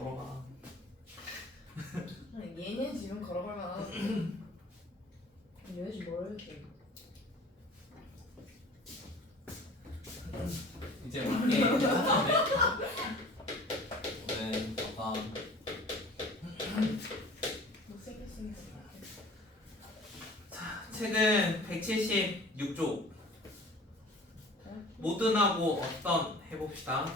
걸어가. 얘는 지금 걸어갈 만하지. 얘는 지금 뭘 해야지? 이제 밖에 하자인데. 오늘 어떤 못생겼으니까. 책은 176쪽. 모든하고 어떤 해봅시다.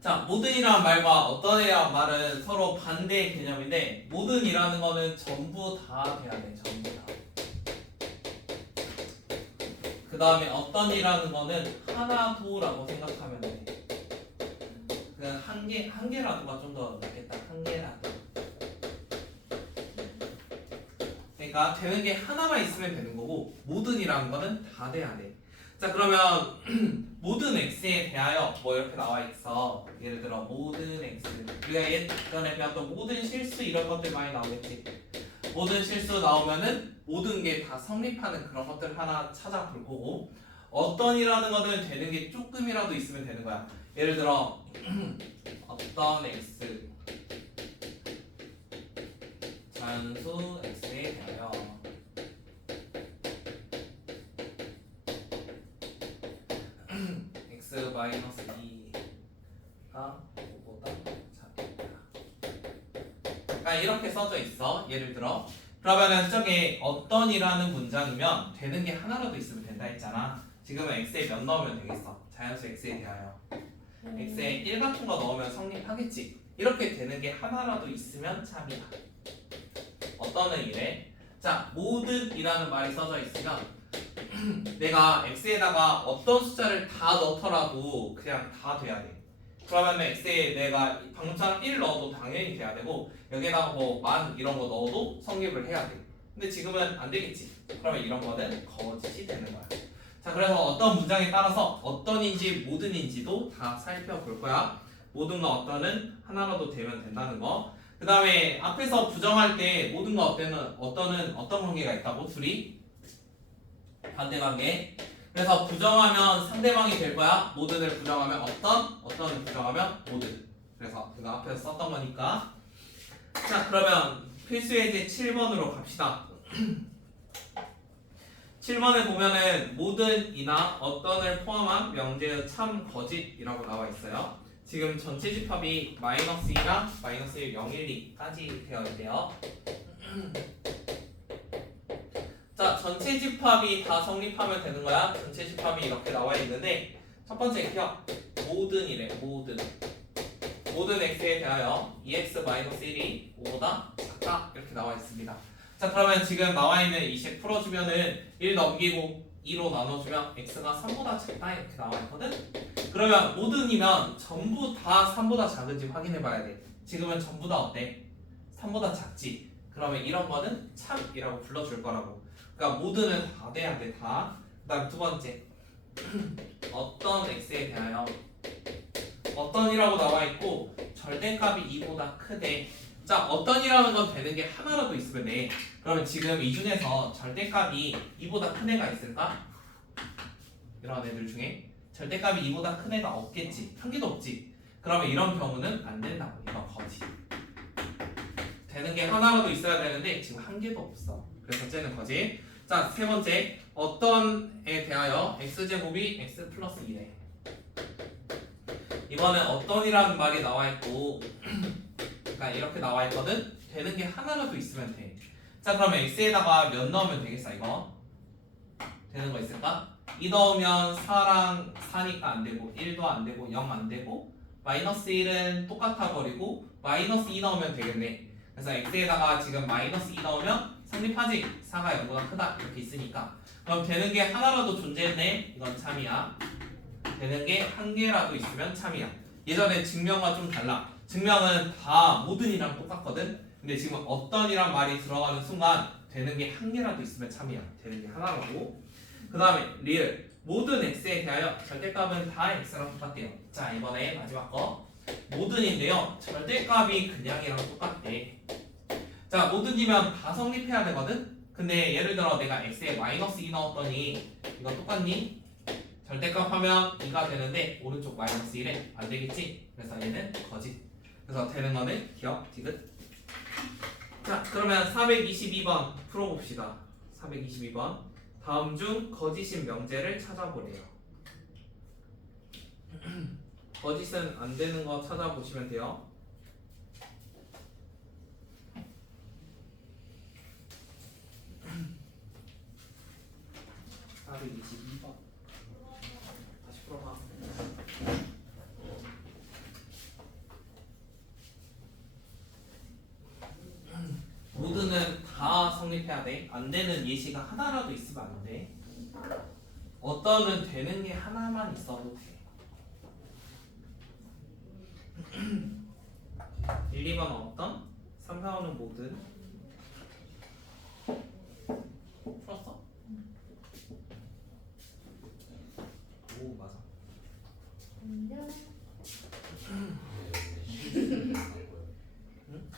자, 모든이라는 말과 어떤이라는 말은 서로 반대 개념인데, 모든이라는 거는 전부 다 돼야 돼. 전부 다. 그 다음에 어떤이라는 거는 하나도라고 생각하면 돼. 그냥 한 개라도가 좀 더 낫겠다. 한 개라도. 그러니까 되는 게 하나만 있으면 되는 거고, 모든이라는 거는 다 돼야 돼. 자, 그러면 모든 x에 대하여 뭐 이렇게 나와 있어. 예를 들어 모든 x. 우리가 예전에 배웠던 모든 실수 이런 것들 많이 나오겠지. 모든 실수 나오면은 모든 게 다 성립하는 그런 것들 하나 찾아볼 거고, 어떤이라는 거는 되는 게 조금이라도 있으면 되는 거야. 예를 들어 어떤 x 자연수 x에 대하여 x 마이너스 2가 5보다 작다. 그러니까 이렇게 써져 있어. 예를 들어 그러면은 저게 어떤이라는 문장이면 되는 게 하나라도 있으면 된다 했잖아. 지금은 x에 몇 넣으면 되겠어? 자연수 x에 대하여 x에 1 같은 거 넣으면 성립하겠지. 이렇게 되는 게 하나라도 있으면 참이야. 어떤은 이래. 자, 모든이라는 말이 써져 있으면 내가 x에다가 어떤 숫자를 다 넣더라도 그냥 다 돼야 돼. 그러면 x에 내가 방금처럼 1 넣어도 당연히 돼야 되고, 여기에다가 뭐 만 이런 거 넣어도 성립을 해야 돼. 근데 지금은 안 되겠지. 그러면 이런 거는 거짓이 되는 거야. 자, 그래서 어떤 문장에 따라서 어떤인지 모든인지도 다 살펴볼 거야. 모든과 어떤은 하나라도 되면 된다는 거. 그 다음에 앞에서 부정할 때 모든과 어떤은 어떤 관계가 있다고? 둘이 반대 관계. 그래서 부정하면 상대방이 될 거야. 모든을 부정하면 어떤을 부정하면 모든. 그래서 그거 앞에서 썼던 거니까. 자, 그러면 필수 예제 7번으로 갑시다. 7번에 보면은 모든이나 어떤을 포함한 명제의 참 거짓이라고 나와 있어요. 지금 전체 집합이 마이너스 2랑 마이너스 1, 0, 1, 2까지 되어 있대요. 자, 전체 집합이 다 성립하면 되는 거야. 전체 집합이 이렇게 나와 있는데, 첫 번째 기억, 모든이래. 모든 x에 대하여 2x-1이 5보다 작다 이렇게 나와 있습니다. 자, 그러면 지금 나와 있는 이 식 풀어주면은 1 넘기고 2로 나눠주면 x가 3보다 작다 이렇게 나와 있거든. 그러면 모든이면 전부 다 3보다 작은지 확인해 봐야 돼. 지금은 전부 다 어때? 3보다 작지. 그러면 이런 거는 참이라고 불러줄 거라고. 그러니까 모든은 다 돼야 돼. 다. 그 다음 두 번째 어떤 x에 대하여 어떤이라고 나와 있고 절대값이 2보다 크대. 자, 어떤이라는 건 되는 게 하나라도 있으면 돼. 그러면 지금 이 중에서 절대값이 2보다 큰 애가 있을까? 이런 애들 중에 절대값이 2보다 큰 애가 없겠지. 한 개도 없지. 그러면 이런 경우는 안 된다고. 이거 거짓. 되는 게 하나라도 있어야 되는데 지금 한 개도 없어. 그래서 쟤는 거짓. 자, 세 번째 어떤에 대하여 x제곱이 x 플러스 2래. 이번엔 어떤이라는 말이 나와 있고 그러니까 이렇게 나와 있거든. 되는 게 하나라도 있으면 돼. 자, 그러면 x에다가 몇 넣으면 되겠어? 이거 되는 거 있을까? 2 넣으면 4랑 4니까 안 되고 1도 안 되고 0 안 되고 마이너스 1은 똑같아 버리고 마이너스 2 넣으면 되겠네. 그래서 x에다가 지금 마이너스 2 넣으면 성립하지. 4가 0보다 크다 이렇게 있으니까. 그럼 되는 게 하나라도 존재했네. 이건 참이야. 되는 게 한 개라도 있으면 참이야. 예전에 증명과 좀 달라. 증명은 다 모든이랑 똑같거든. 근데 지금 어떤이란 말이 들어가는 순간 되는 게 한 개라도 있으면 참이야. 되는 게 하나라고. 그 다음에 리을 모든 x에 대하여 절대값은 다 x랑 똑같대요. 자, 이번에 마지막 거 모든인데요. 절대값이 그냥이랑 똑같대. 자, 모든이면 다 성립해야 되거든. 근데 예를 들어 내가 x에 마이너스 2 넣었더니 이거 똑같니? 절대값 하면 2가 되는데 오른쪽 마이너스 1에 안 되겠지? 그래서 얘는 거짓. 그래서 되는 거는 기억, 디귿. 자, 그러면 422번 풀어봅시다. 422번. 다음 중 거짓인 명제를 찾아보래요. 거짓은 안 되는 거 찾아보시면 돼요. 다시 풀어봐. 모두는 다 성립해야 돼. 안 되는 예시가 하나라도 있으면 안 돼. 어떤은 되는 게 하나만 있어도 돼. 1, 2번 어떤? 3, 4, 5는 모든. 풀었어? 오, 맞아. 응?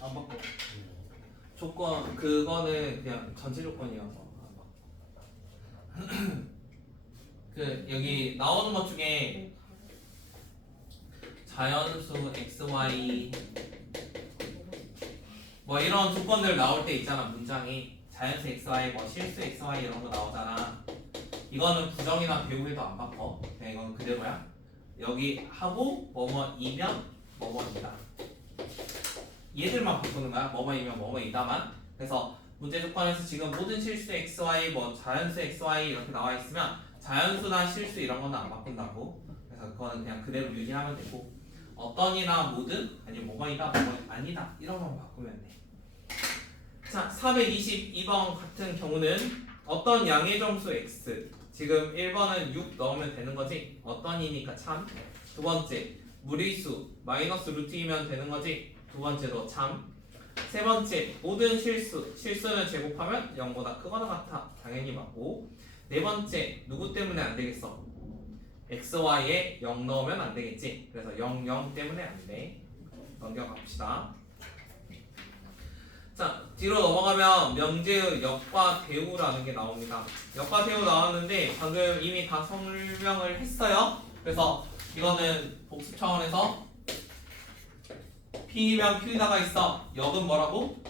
안 바꿔. 조건 그거는 그냥 전체 조건이어서 안 바꿔. 그 여기 나오는 것 중에 자연수 xy 뭐 이런 조건들 나올 때 있잖아. 문장이 자연수 xy 뭐 실수 xy 이런 거 나오잖아. 이거는 부정이나 배우에도 안 바꿔. 그냥 이건 그대로야. 여기 하고 뭐뭐이면 뭐뭐이다. 얘들만 바꾸는 거야. 뭐뭐이면 뭐뭐이다만. 그래서 문제 조건에서 지금 모든 실수 xy 뭐 자연수 xy 이렇게 나와 있으면 자연수나 실수 이런 거는 안 바꾼다고. 그래서 그거는 그냥 그대로 유지하면 되고, 어떤이나 모든 아니면 뭐뭐이다 뭐뭐 아니다 이런 건 바꾸면 돼. 자, 422번 같은 경우는 어떤 양의 점수 x. 지금 1번은 6 넣으면 되는 거지. 어떤이니까 참. 두 번째 무리수 마이너스 루트이면 되는 거지. 두 번째도 참. 세 번째 모든 실수는 제곱하면 0보다 크거나 같아. 당연히 맞고. 네 번째 누구 때문에 안 되겠어? xy에 0 넣으면 안 되겠지. 그래서 0, 0 때문에 안 돼. 넘겨갑시다. 자, 뒤로 넘어가면 명제의 역과 대우라는 게 나옵니다. 역과 대우 나왔는데 방금 이미 다 설명을 했어요. 그래서 이거는 복습 차원에서 P이면 Q이다가 있어. 역은 뭐라고?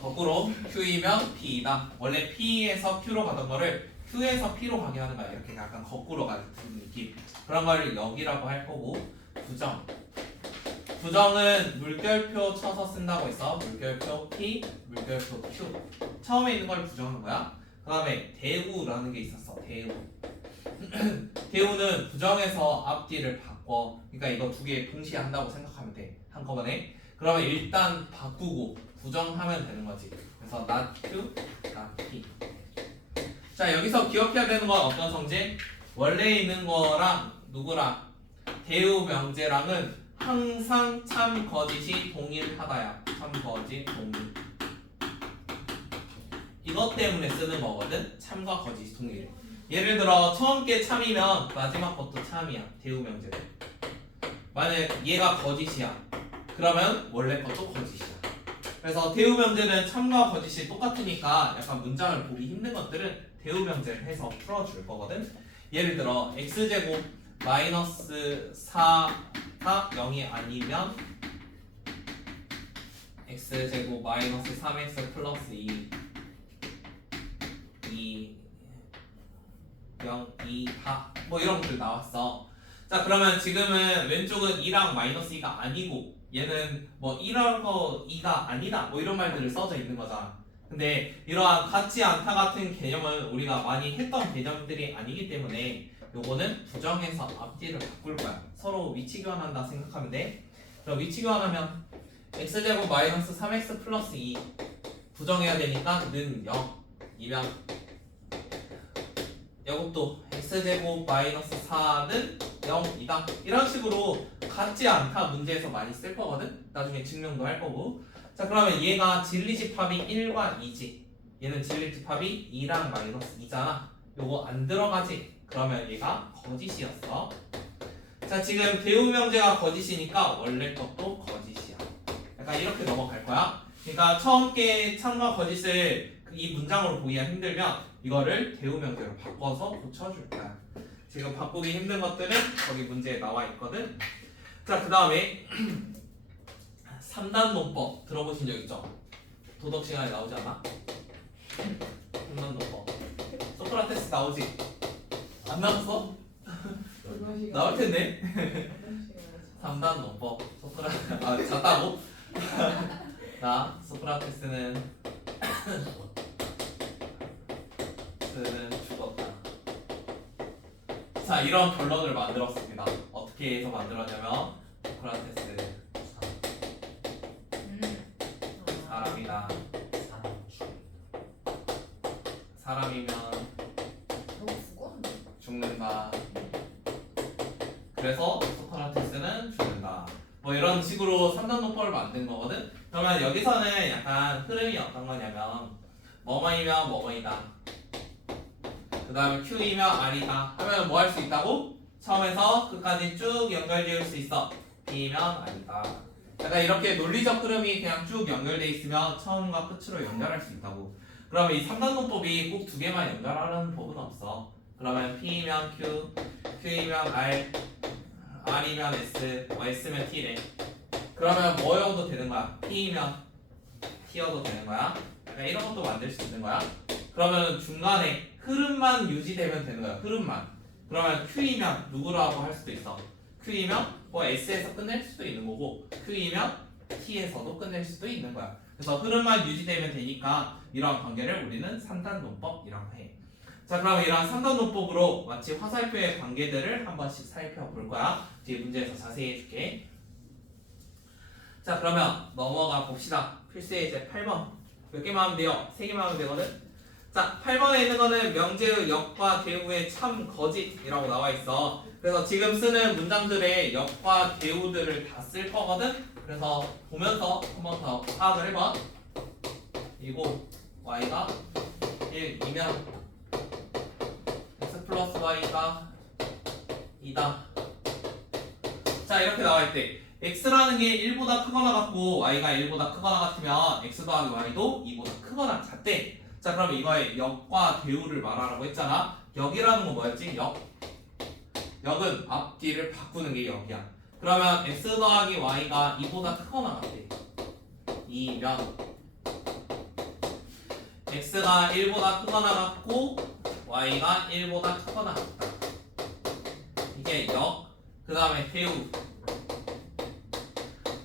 거꾸로 Q이면 P이다. 원래 P에서 Q로 가던 거를 Q에서 P로 가게 하는 거야. 이렇게 약간 거꾸로 가는 느낌. 그런 걸 역이라고 할 거고. 부정. 부정은 물결표 쳐서 쓴다고 했어. 물결표 P, 물결표 Q. 처음에 있는 걸 부정한 거야. 그 다음에 대우라는 게 있었어. 대우. 대우는 부정에서 앞뒤를 바꿔. 그러니까 이거 두 개 동시에 한다고 생각하면 돼. 한꺼번에. 그러면 일단 바꾸고 부정하면 되는 거지. 그래서 not Q, not P. 자, 여기서 기억해야 되는 건 어떤 성질? 원래 있는 거랑 누구랑? 대우 명제랑은 항상 참 거짓이 동일하다야. 참 거짓 동일. 이것 때문에 쓰는 거거든. 참과 거짓이 동일해. 예를 들어 처음 게 참이면 마지막 것도 참이야. 대우 명제는. 만약 얘가 거짓이야. 그러면 원래 것도 거짓이야. 그래서 대우 명제는 참과 거짓이 똑같으니까 약간 문장을 보기 힘든 것들은 대우 명제를 해서 풀어줄 거거든. 예를 들어 x제곱 마이너스 4가 0이 아니면 x제곱 마이너스 3x 플러스 2 0, 2, 4 뭐 이런 것들 나왔어. 자, 그러면 지금은 왼쪽은 2랑 마이너스 2가 아니고 얘는 뭐 1하고 2가 아니다 뭐 이런 말들을 써져 있는 거잖아. 근데 이러한 같지 않다 같은 개념은 우리가 많이 했던 개념들이 아니기 때문에 요거는 부정해서 앞뒤를 바꿀 거야. 서로 위치 교환한다 생각하면 돼. 그럼 위치 교환하면 x제곱 마이너스 3x 플러스 2 부정해야 되니까 는 0이면 요것도 x제곱 마이너스 4는 0이다. 이런 식으로 같지 않다 문제에서 많이 쓸 거거든. 나중에 증명도 할 거고. 자, 그러면 얘가 진리집합이 1과 2지. 얘는 진리집합이 2랑 마이너스 2잖아. 요거 안 들어가지. 그러면 얘가 거짓이었어. 자, 지금 대우 명제가 거짓이니까 원래 것도 거짓이야. 약간 이렇게 넘어갈 거야. 그러니까 처음 게 참과 거짓을 이 문장으로 보기가 힘들면 이거를 대우명제로 바꿔서 고쳐줄 거야. 지금 바꾸기 힘든 것들은 거기 문제에 나와 있거든. 자, 그 다음에 3단 논법 들어보신 적 있죠? 도덕 시간에 나오지 않아? 3단 논법. 소크라테스 나오지? 안 나왔어? 나올 텐데. 3단 논법. 소크라테스 잤다고? 자, 소크라테스는 죽었다. 자, 이런 결론을 만들었습니다. 어떻게 해서 만들었냐면 소크라테스 사람이다. 사람이면 너무 죽었는데? 죽는다. 그래서 소크라테스는 죽는다. 뭐 이런 식으로 3단 논법을 만든 거거든. 그러면 여기서는 약간 흐름이 어떤 거냐면 뭐뭐이면 뭐뭐이다. 그 다음에 Q이면 R이다 하면 뭐 할 수 있다고? 처음에서 끝까지 쭉 연결지을 수 있어. B면 R이다. 약간 이렇게 논리적 흐름이 그냥 쭉 연결돼 있으면 처음과 끝으로 연결할 수 있다고. 그러면 이 3단 논법이 꼭 두 개만 연결하라는 법은 없어. 그러면 P면 Q, Q이면 R, R이면 S, 뭐 S면 T래. 그러면 뭐여도 되는 거야? P면 T여도 되는 거야. 약간 이런 것도 만들 수 있는 거야. 그러면 중간에 흐름만 유지되면 되는 거야. 흐름만. 그러면 Q이면 누구라고 할 수도 있어. Q이면 뭐 S에서 끝낼 수도 있는 거고 Q이면 T에서도 끝낼 수도 있는 거야. 그래서 흐름만 유지되면 되니까 이러한 관계를 우리는 3단 논법이라고 해. 자, 그럼 이러한 3단 논법으로 마치 화살표의 관계들을 한 번씩 살펴볼 거야. 뒤에 문제에서 자세히 해줄게. 자, 그러면 넘어가 봅시다. 필수의 이제 8번. 몇 개만 하면 돼요? 3개만 하면 되거든? 자, 8번에 있는 거는 명제의 역과 대우의 참 거짓이라고 나와 있어. 그래서 지금 쓰는 문장들의 역과 대우들을 다 쓸 거거든? 그래서 보면서 한 번 더 파악을 해봐. 이고 y가 1이면 x 플러스 y가 2다. 자, 이렇게 나와 있대. x라는 게 1보다 크거나 같고 y가 1보다 크거나 같으면 x 더하기 y도 2보다 크거나 같대. 자, 그럼 이거의 역과 대우를 말하라고 했잖아. 역이라는 건 뭐였지? 역은 앞뒤를 바꾸는 게 역이야. 그러면 x 더하기 y가 2보다 크거나 같대. 2면 x가 1보다 크거나 같고 y가 1보다 크거나 같다. 이게 역. 그 다음에 대우.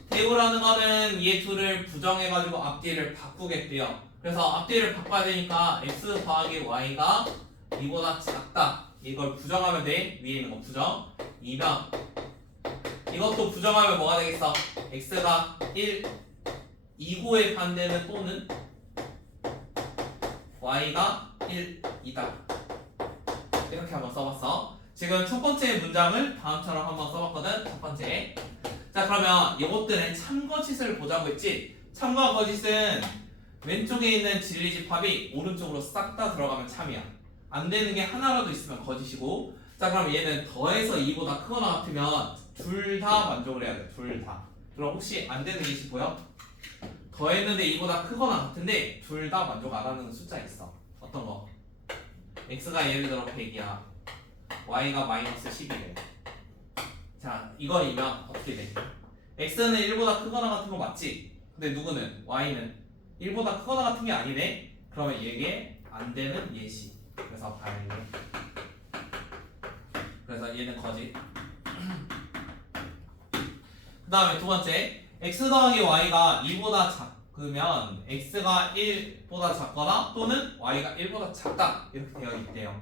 대우라는 거는 얘 둘을 부정해가지고 앞뒤를 바꾸겠대요. 그래서 앞뒤를 바꿔야 되니까 x 더하기 y가 2보다 작다. 이걸 부정하면 돼. 위에 있는 거 부정. 2면 이것도 부정하면 뭐가 되겠어? x가 1, 2고의 반대는 또는 y가 1, 2다. 이렇게 한번 써봤어. 지금 첫 번째 문장을 다음처럼 한번 써봤거든. 첫 번째. 자, 그러면 이것들은 참거짓을 보자고 했지. 참과 거짓은 왼쪽에 있는 진리 집합이 오른쪽으로 싹 다 들어가면 참이야. 안 되는 게 하나라도 있으면 거짓이고. 자, 그럼 얘는 더해서 2보다 크거나 같으면 둘 다 만족을 해야 돼. 둘 다. 그럼 혹시 안 되는 게 보여? 더했는데 2보다 크거나 같은데 둘 다 만족 안 하는 숫자 있어. 어떤 거? x가 예를 들어 100이야. y가 마이너스 10이래. 자, 이거이면 어떻게 돼? x는 1보다 크거나 같은 거 맞지? 근데 누구는? y는 1보다 크거나 같은 게 아니네? 그러면 얘게 안 되는 예시. 그래서 반응이. 그래서 얘는 거짓. 그 다음에 두 번째. x 더하기 y가 2보다 작으면 x가 1보다 작거나 또는 y가 1보다 작다. 이렇게 되어 있대요.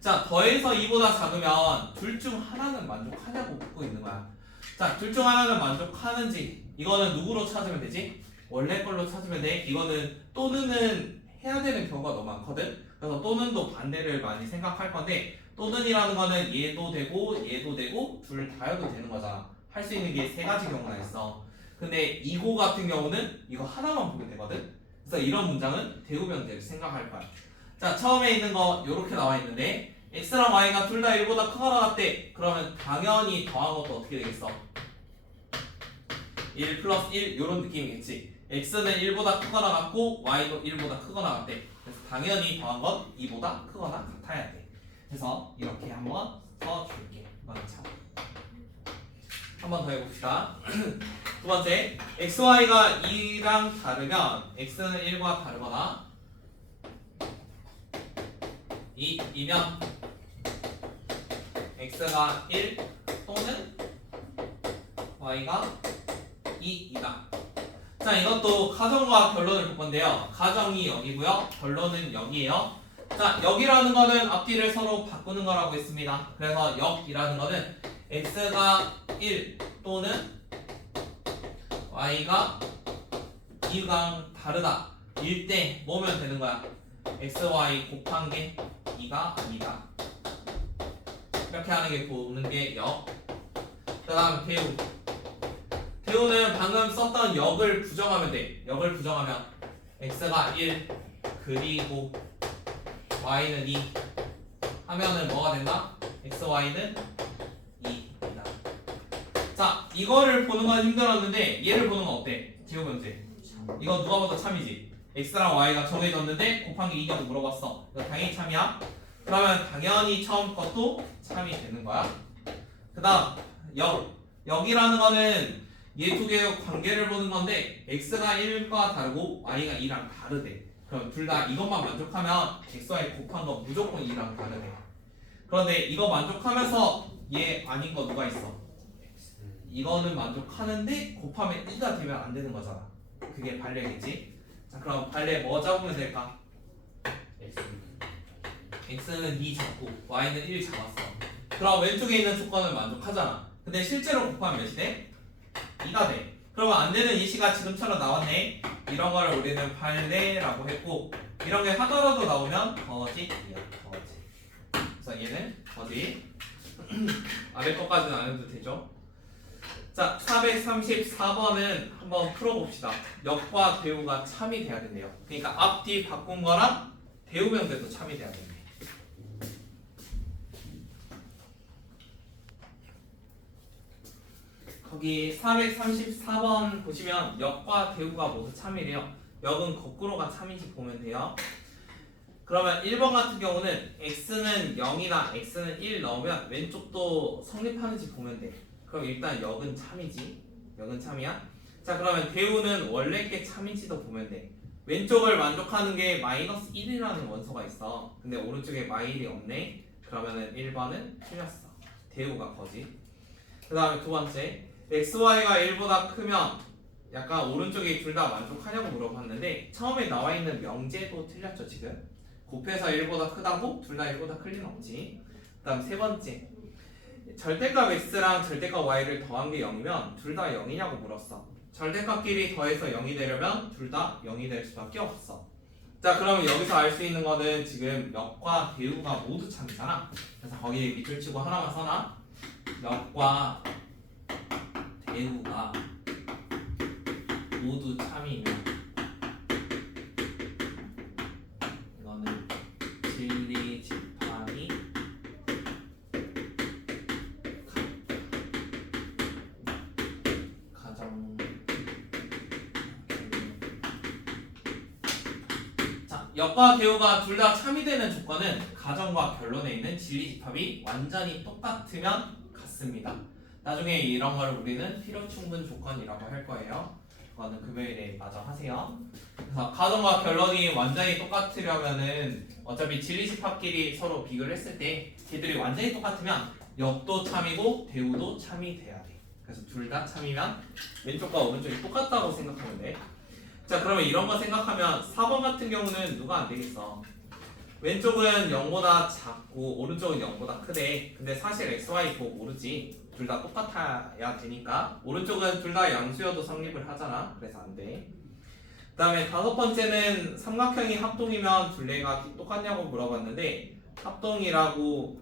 자, 더해서 2보다 작으면 둘 중 하나는 만족하냐고 묻고 있는 거야. 자, 둘 중 하나는 만족하는지 이거는 누구로 찾으면 되지? 원래 걸로 찾으면 돼. 이거는 또는은 해야 되는 경우가 너무 많거든. 그래서 또는도 반대를 많이 생각할 건데 또는이라는 거는 얘도 되고 얘도 되고 둘 다여도 되는 거잖아. 할 수 있는 게 세 가지 경우가 있어. 근데 이고 같은 경우는 이거 하나만 보게 되거든. 그래서 이런 문장은 대우명제를 생각할 거야. 자, 처음에 있는 거 이렇게 나와 있는데 x랑 y가 둘 다 1보다 크거나 같대. 그러면 당연히 더한 것도 어떻게 되겠어? 1 플러스 1 이런 느낌이겠지. x는 1보다 크거나 같고 y도 1보다 크거나 같대. 그래서 당연히 더한 건 2보다 크거나 같아야 돼. 그래서 이렇게 한번 써줄게. 이거는 참. 한 번 더 해봅시다. 두 번째, xy가 2랑 다르면 x는 1과 다르거나 2이면 x가 1 또는 y가 2이다. 자, 이것도 가정과 결론을 볼 건데요. 가정이 0이고요. 결론은 0이에요. 자, 역이라는 거는 앞뒤를 서로 바꾸는 거라고 했습니다. 그래서 역이라는 거는 x가 1 또는 y가 2랑 다르다 일 때 뭐면 되는 거야? xy 곱한 게 2가 아니다. 이렇게 하는 게 보는 게 역. 그 다음 대우. 대우는 방금 썼던 역을 부정하면 돼. 역을 부정하면 x가 1 그리고 y는 2 하면은 뭐가 된다? xy는 2이다. 자, 이거를 보는 건 힘들었는데 얘를 보는 건 어때? 제곱 문제. 이거 누가 봐도 참이지. x랑 y가 정해졌는데 곱한 게 2냐고 물어봤어. 이거 당연히 참이야. 그러면 당연히 처음 것도 참이 되는 거야. 그 다음 역이라는 거는 얘 두 개의 관계를 보는 건데 x가 1과 다르고 y가 2랑 다르대. 그럼 둘 다 이것만 만족하면 xy 곱한 거 무조건 2랑 다르대. 그런데 이거 만족하면서 얘 아닌 거 누가 있어? 이거는 만족하는데 곱하면 2가 되면 안 되는 거잖아. 그게 발레겠지? 자, 그럼 발레 뭐 잡으면 될까? x는 2 잡고 y는 1 잡았어. 그럼 왼쪽에 있는 조건을 만족하잖아. 근데 실제로 곱하면 몇이 돼? 2가 돼. 그러면 안 되는 이시가 지금처럼 나왔네. 이런 거를 우리는 발레라고 했고, 이런 게 하더라도 나오면 거짓이야. 거짓. 그래서 얘는 거짓. 아래 것까지는 안 해도 되죠? 자, 434번은 한번 풀어봅시다. 역과 대우가 참이 돼야 된대요. 그러니까 앞뒤 바꾼 거랑 대우 명제도 참이 돼야 된대. 거기 434번 보시면 역과 대우가 모두 참이래요. 역은 거꾸로가 참인지 보면 돼요. 그러면 1번 같은 경우는 x는 0이나 x는 1 넣으면 왼쪽도 성립하는지 보면 돼. 그럼 일단 역은 참이지. 역은 참이야. 자, 그러면 대우는 원래 게 참인지도 보면 돼. 왼쪽을 만족하는 게 마이너스 1이라는 원소가 있어. 근데 오른쪽에 마일이 없네. 그러면은 1번은 틀렸어. 대우가 거짓. 그 다음에 두 번째, xy가 1보다 크면 약간 오른쪽에 둘 다 만족하냐고 물어봤는데 처음에 나와 있는 명제도 틀렸죠. 지금 곱해서 1보다 크다고 둘 다 1보다 클 리는 없지. 그 다음 세 번째, 절대값 x랑 절대값 y를 더한 게 0이면 둘 다 0이냐고 물었어. 절대값끼리 더해서 0이 되려면 둘 다 0이 될 수밖에 없어. 자, 그러면 여기서 알 수 있는 거는 지금 역과 대우가 모두 참이잖아. 그래서 거기에 밑줄 치고 하나만 써놔. 역과 대우가 모두 참이면 이거는 진리 집합이 가정. 자, 역과 대우가 둘 다 참이 되는 조건은 가정과 결론에 있는 진리 집합이 완전히 똑같으면 같습니다. 나중에 이런 걸 우리는 필요 충분 조건이라고 할 거예요. 그거는 금요일에 마저 하세요. 그래서 가정과 결론이 완전히 똑같으려면은 어차피 진리 집합끼리 서로 비교를 했을 때 걔들이 완전히 똑같으면 역도 참이고 대우도 참이 돼야 돼. 그래서 둘 다 참이면 왼쪽과 오른쪽이 똑같다고 생각하면 돼. 자, 그러면 이런 거 생각하면 4번 같은 경우는 누가 안 되겠어? 왼쪽은 0보다 작고 오른쪽은 0보다 크대. 근데 사실 xy 도 모르지. 둘 다 똑같아야 되니까. 오른쪽은 둘 다 양수여도 성립을 하잖아. 그래서 안 돼. 그 다음에 다섯 번째는 삼각형이 합동이면 둘레가 똑같냐고 물어봤는데 합동이면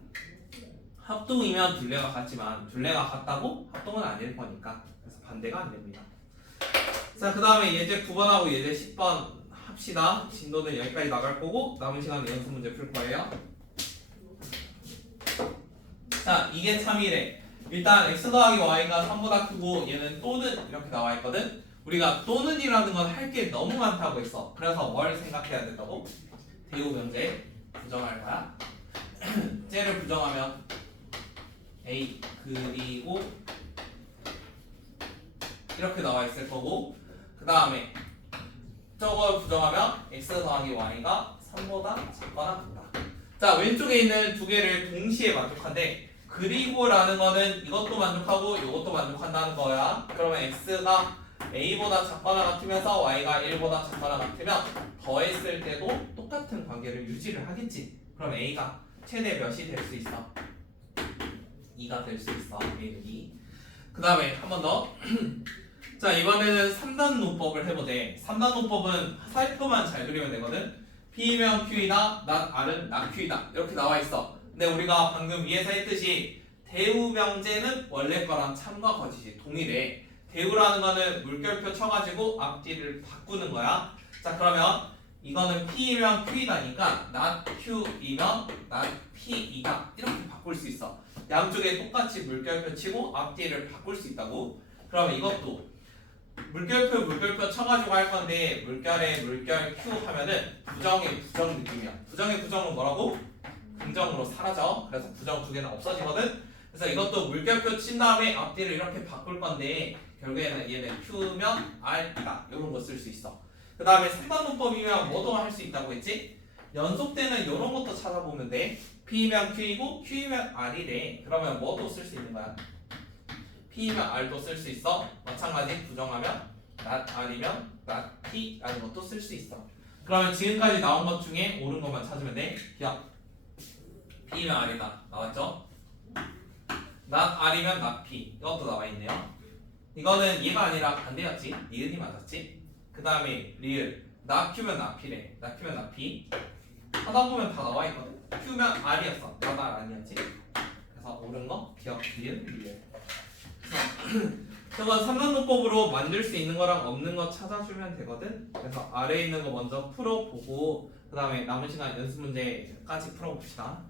둘레가 같지만 둘레가 같다고 합동은 아닐 거니까. 그래서 반대가 안 됩니다. 자, 그 다음에 예제 9번하고 예제 10번 합시다. 진도는 여기까지 나갈 거고 남은 시간에 연습 문제 풀 거예요. 자, 이게 참이래. 일단 x 더하기 y가 3보다 크고 얘는 또는 이렇게 나와 있거든. 우리가 또는이라는 건 할 게 너무 많다고 했어. 그래서 뭘 생각해야 된다고? 대우 명제 부정할 거야. 쟤를 부정하면 A 그리고 이렇게 나와 있을 거고, 그 다음에 저걸 부정하면 x 더하기 y가 3보다 작거나 같다. 자, 왼쪽에 있는 두 개를 동시에 만족한데, 그리고라는 거는 이것도 만족하고 이것도 만족한다는 거야. 그러면 x가 a보다 작거나 같으면서 y가 1보다 작거나 같으면 더했을 때도 똑같은 관계를 유지를 하겠지. 그럼 a가 최대 몇이 될 수 있어? 2가 될 수 있어. a는 2. 그 다음에 한 번 더. 자, 이번에는 3단 논법을 해보재. 3단 논법은 살표만 잘 그리면 되거든. P면 Q이다, not R은 not Q이다. 이렇게 나와 있어. 근데 우리가 방금 위에서 했듯이 대우 명제는 원래 거랑 참과 거짓이 동일해. 대우라는 거는 물결표 쳐가지고 앞뒤를 바꾸는 거야. 자, 그러면 이거는 P면 Q이다니까 not Q이면 not P이다. 이렇게 바꿀 수 있어. 양쪽에 똑같이 물결표 치고 앞뒤를 바꿀 수 있다고. 그러면 이것도 물결표 쳐가지고 할 건데, 물결에 물결 Q 하면은 부정의 부정 느낌이야. 부정의 부정은 뭐라고? 긍정으로 사라져. 그래서 부정 두 개는 없어지거든. 그래서 이것도 물결표 친 다음에 앞뒤를 이렇게 바꿀 건데, 결국에는 얘는 Q면 R이다. 이런 거 쓸 수 있어. 그 다음에 3단 논법이면 뭐도 할 수 있다고 했지? 연속되는 이런 것도 찾아보면 돼. P면 Q이고 Q면 R이래. 그러면 뭐도 쓸 수 있는 거야? P면 R도 쓸 수 있어. 마찬가지 부정하면 not R이면 not P라는 것도 쓸 수 있어. 그러면 지금까지 나온 것 중에 옳은 것만 찾으면 돼. 기억. P면 R이다. 나왔죠? not R이면 not P. 이것도 나와 있네요. 이거는 얘가 아니라 반대였지. 니은이 맞았지. 그 다음에 리을. not Q면 not P래. not Q면 not P. 하다 보면 다 나와 있거든. Q면 R이었어. not R 아니었지. 그래서 옳은 거 기억. 리을 리을. 저건 3단 논법으로 만들 수 있는 거랑 없는 거 찾아주면 되거든. 그래서 아래에 있는 거 먼저 풀어보고 그 다음에 남은 시간 연습 문제까지 풀어봅시다.